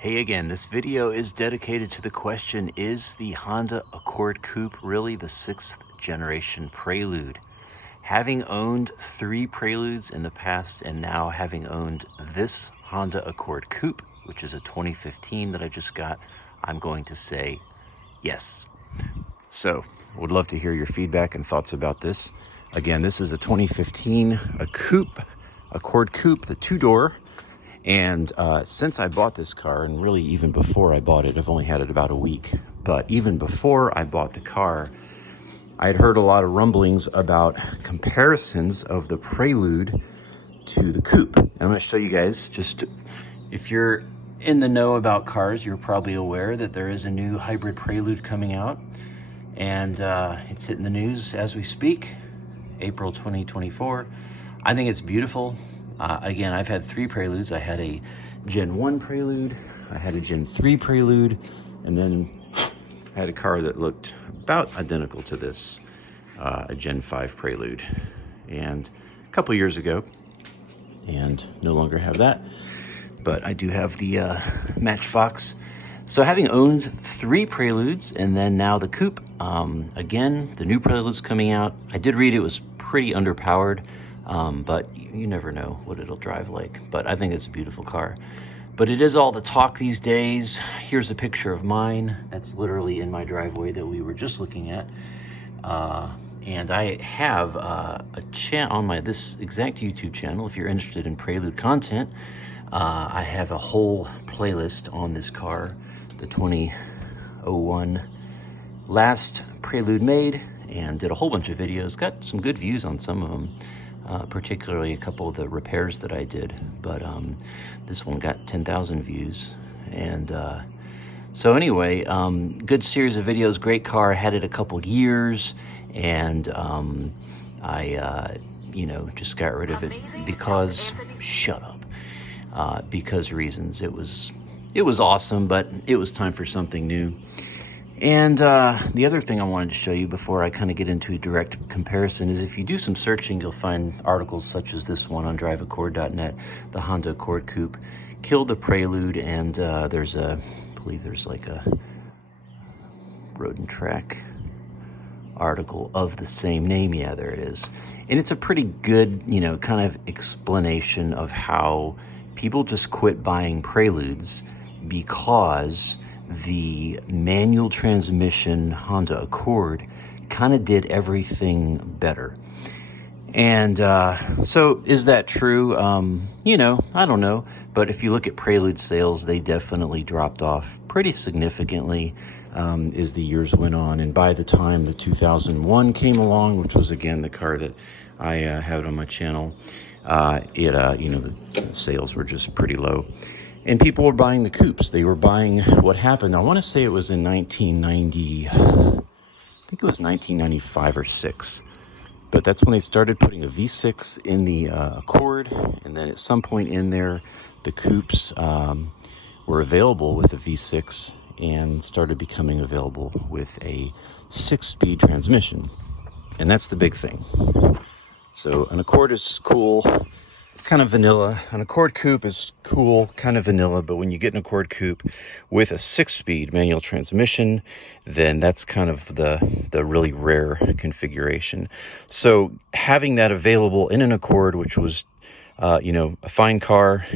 Hey again, this video is dedicated to the question, is the Honda Accord Coupe really the 6th generation Prelude? Having owned 3 Preludes in the past and now having owned this Honda Accord Coupe, which is a 2015 that I just got, I'm going to say yes. So, would love to hear your feedback and thoughts about this. Again, this is a 2015 Accord Coupe, the 2-door. And since I bought this car, and really even before I bought it, I've only had it about a week, but even before I bought the car, I had heard a lot of rumblings about comparisons of the Prelude to the Coupe. And I'm going to show you guys, just if you're in the know about cars, you're probably aware that there is a new hybrid Prelude coming out, and it's hitting the news as we speak, April 2024. I think it's beautiful. Again, I've had 3 Preludes. I had a Gen 1 Prelude, I had a Gen 3 Prelude, and then I had a car that looked about identical to this, a Gen 5 Prelude, and a couple years ago, and no longer have that, but I do have the Matchbox. So having owned 3 Preludes and then now the Coupe, again, the new Prelude's coming out. I did read it was pretty underpowered. But you never know what it'll drive like. But I think it's a beautiful car. But it is all the talk these days. Here's a picture of mine. That's literally in my driveway that we were just looking at. And I have a channel on this exact YouTube channel. If you're interested in Prelude content, I have a whole playlist on this car, the 2001 last Prelude made, and did a whole bunch of videos. Got some good views on some of them. Particularly a couple of the repairs that I did, but this one got 10,000 views. And so anyway, good series of videos, great car. I had it a couple years, and I just got rid of it because because reasons. It was awesome, but it was time for something new. And the other thing I wanted to show you before I kind of get into a direct comparison is if you do some searching, you'll find articles such as this one on driveaccord.net, the Honda Accord Coupe killed the Prelude, and I believe there's like a Road and Track article of the same name. Yeah, there it is. And it's a pretty good, kind of explanation of how people just quit buying Preludes because the manual transmission Honda Accord kind of did everything better. And so is that true? I don't know. But if you look at Prelude sales, they definitely dropped off pretty significantly as the years went on. And by the time the 2001 came along, which was again the car that I had on my channel, the sales were just pretty low. And people were buying the Coupes. They were buying what happened. I want to say it was in 1990, I think it was 1995 or 6. But that's when they started putting a V6 in the Accord. And then at some point in there, the Coupes were available with a V6 and started becoming available with a 6-speed transmission. And that's the big thing. So an Accord is cool, kind of vanilla. An Accord Coupe is cool, kind of vanilla, but when you get an Accord Coupe with a 6-speed manual transmission, then that's kind of the really rare configuration. So having that available in an Accord, which was, a fine car,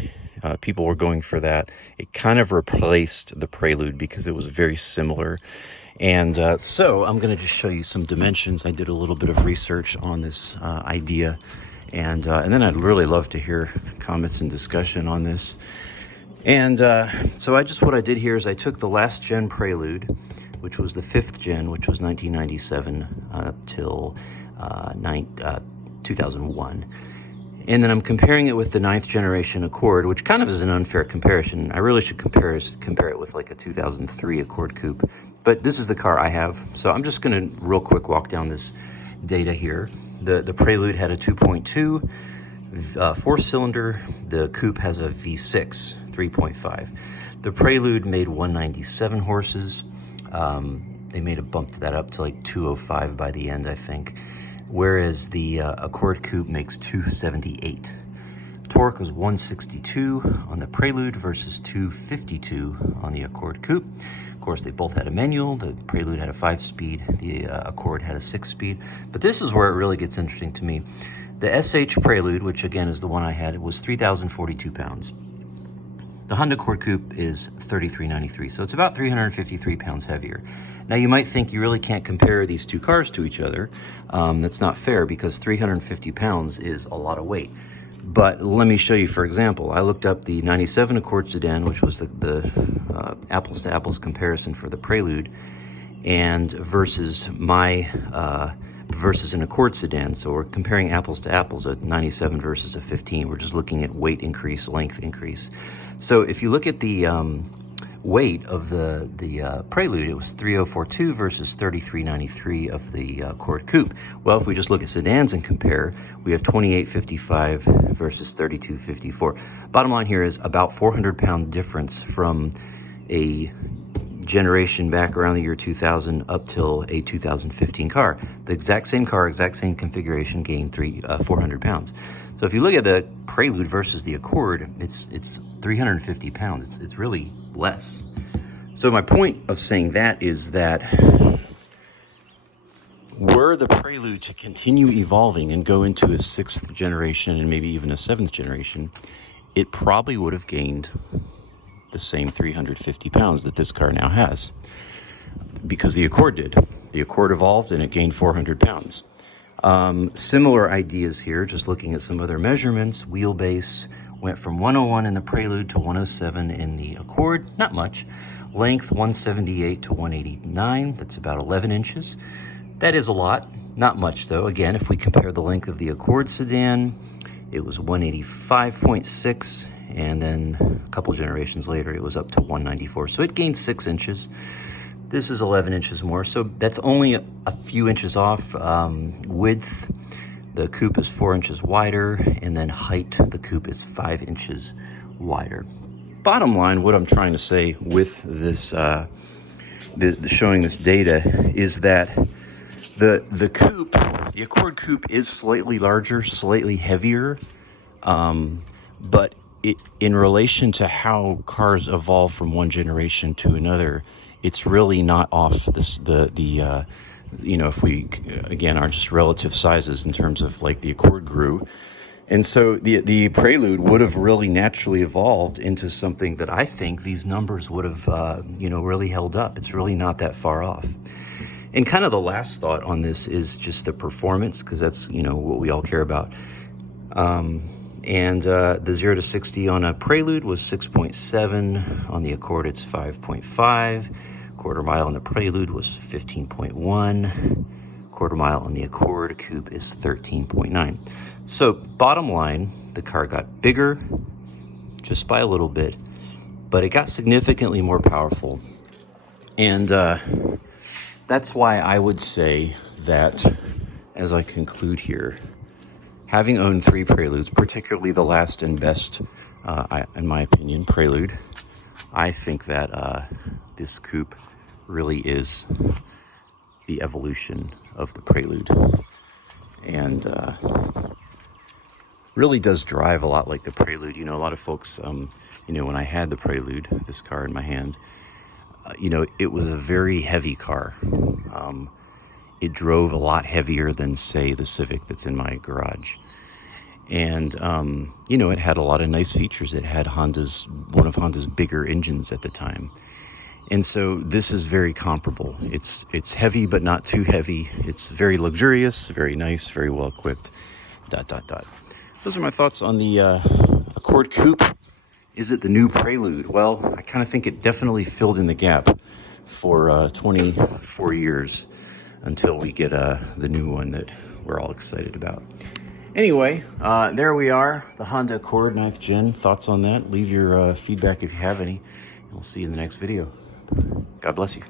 people were going for that. It kind of replaced the Prelude because it was very similar. And so I'm going to just show you some dimensions. I did a little bit of research on this idea. And then I'd really love to hear comments and discussion on this. And so what I did here is I took the last gen Prelude, which was the 5th gen, which was 1997 till 2001. And then I'm comparing it with the 9th generation Accord, which kind of is an unfair comparison. I really should compare it with like a 2003 Accord Coupe. But this is the car I have. So I'm just going to real quick walk down this data here. The Prelude had a 2.2 4-cylinder. The Coupe has a V6 3.5. The Prelude made 197 horses. They may have bumped that up to like 205 by the end, I think. Whereas the Accord Coupe makes 278. torque was 162 on the Prelude versus 252 on the Accord Coupe. Of course, they both had a manual. The Prelude had a 5-speed, the Accord had a 6-speed. But this is where it really gets interesting to me. The SH Prelude, which again is the one I had, was 3,042 pounds. The Honda Accord Coupe is 3,393, so it's about 353 pounds heavier. Now you might think you really can't compare these two cars to each other. That's not fair because 350 pounds is a lot of weight. But let me show you, for example, I looked up the 97 Accord sedan, which was the apples to apples comparison for the Prelude, and versus an Accord sedan. So we're comparing apples to apples, a 97 versus a 15. We're just looking at weight increase, length increase. So if you look at the weight of the Prelude, it was 3042 versus 3393 of the Accord Coupe. Well, if we just look at sedans and compare, we have 2855 versus 3254. Bottom line here is about 400-pound difference from a generation back around the year 2000 up till a 2015 car. The exact same car, exact same configuration, gained 400 pounds. So if you look at the Prelude versus the Accord, it's 350 pounds. It's really less. So my point of saying that is that were the Prelude to continue evolving and go into a 6th generation and maybe even a 7th generation, it probably would have gained the same 350 pounds that this car now has, because the Accord did. The Accord evolved and it gained 400 pounds. Similar ideas here, just looking at some other measurements. Wheelbase went from 101 in the Prelude to 107 in the Accord, not much. Length 178 to 189, that's about 11 inches. That is a lot, not much though. Again, if we compare the length of the Accord sedan, it was 185.6, and then a couple generations later, it was up to 194. So it gained 6 inches. This is 11 inches more, so that's only a few inches off. Width, the Coupe is 4 inches wider, and then height, the Coupe is 5 inches wider. Bottom line, what I'm trying to say with this, showing this data, is that the Coupe, the Accord Coupe, is slightly larger, slightly heavier, but in relation to how cars evolve from one generation to another, it's really not off if we again are just relative sizes in terms of like the Accord grew. And so the Prelude would have really naturally evolved into something that I think these numbers would have really held up. It's really not that far off. And kind of the last thought on this is just the performance, because that's what we all care about. And the 0 to 60 on a Prelude was 6.7. On the Accord, it's 5.5. Quarter mile on the Prelude was 15.1. Quarter mile on the Accord Coupe is 13.9. So bottom line, the car got bigger just by a little bit, but it got significantly more powerful. And that's why I would say that, as I conclude here, having owned 3 Preludes, particularly the last and best, in my opinion, Prelude, I think that this Coupe really is the evolution of the Prelude, and really does drive a lot like the Prelude. A lot of folks, when I had the Prelude, this car in my hand, it was a very heavy car. It drove a lot heavier than, say, the Civic that's in my garage. And, it had a lot of nice features. It had one of Honda's bigger engines at the time. And so this is very comparable. It's heavy, but not too heavy. It's very luxurious, very nice, very well equipped, ... Those are my thoughts on the Accord Coupe. Is it the new Prelude? Well, I kind of think it definitely filled in the gap for 24 years until we get the new one that we're all excited about. Anyway, there we are, the Honda Accord 9th Gen. Thoughts on that? Leave your feedback if you have any, and we'll see you in the next video. God bless you.